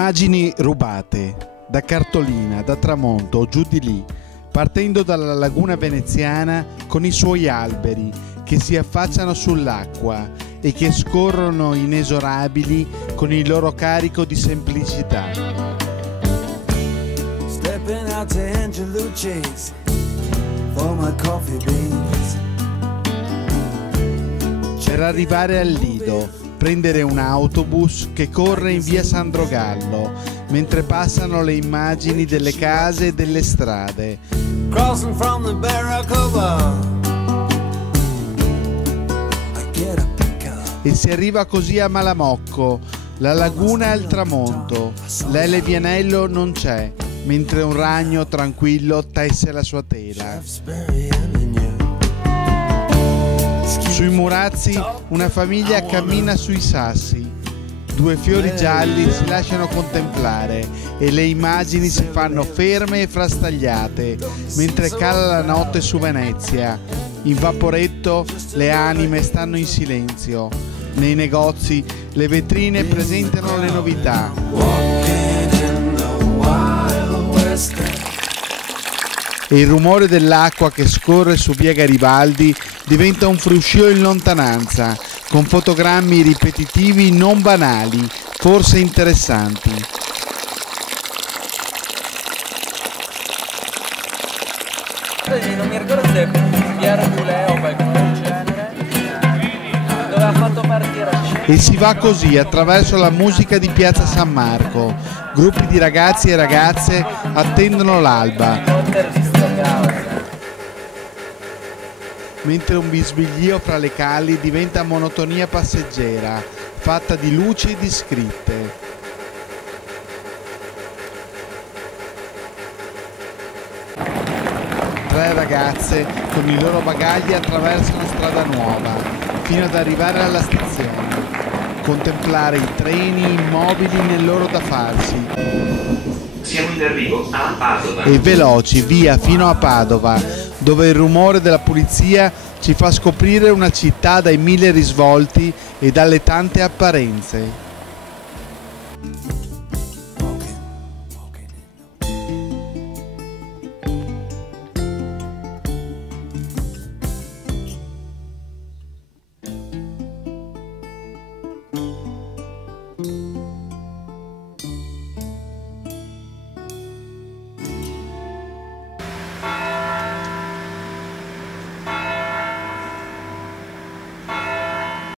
Immagini rubate, da cartolina, da tramonto o giù di lì, partendo dalla laguna veneziana con i suoi alberi che si affacciano sull'acqua e che scorrono inesorabili con il loro carico di semplicità. Stepping out to Angelucci's for my coffee beans. Per arrivare al Lido, prendere un autobus che corre in via Sandrogallo, mentre passano le immagini delle case e delle strade. Crossing from the Barracuda. E si arriva così a Malamocco, la laguna al tramonto, l'Ele Vianello non c'è, mentre un ragno tranquillo tesse la sua tela. Sui murazzi una famiglia cammina sui sassi, due fiori gialli si lasciano contemplare e le immagini si fanno ferme e frastagliate mentre cala la notte su Venezia. In Vaporetto le anime stanno in silenzio, nei negozi le vetrine presentano le novità. E il rumore dell'acqua che scorre su via Garibaldi diventa un fruscio in lontananza, con fotogrammi ripetitivi non banali, forse interessanti. Non mi ricordo se Pierre Boulez o qualcosa del genere doveva fatto partire. E si va così attraverso la musica di Piazza San Marco. Gruppi di ragazzi e ragazze attendono l'alba, mentre un bisbiglio fra le calli diventa monotonia passeggera, fatta di luci e di scritte. Tre ragazze con i loro bagagli attraversano Strada Nuova fino ad arrivare alla stazione, contemplare i treni immobili nel loro da farsi. Siamo in arrivo a Padova. E veloci via fino a Padova, dove il rumore della polizia ci fa scoprire una città dai 1000 risvolti e dalle tante apparenze.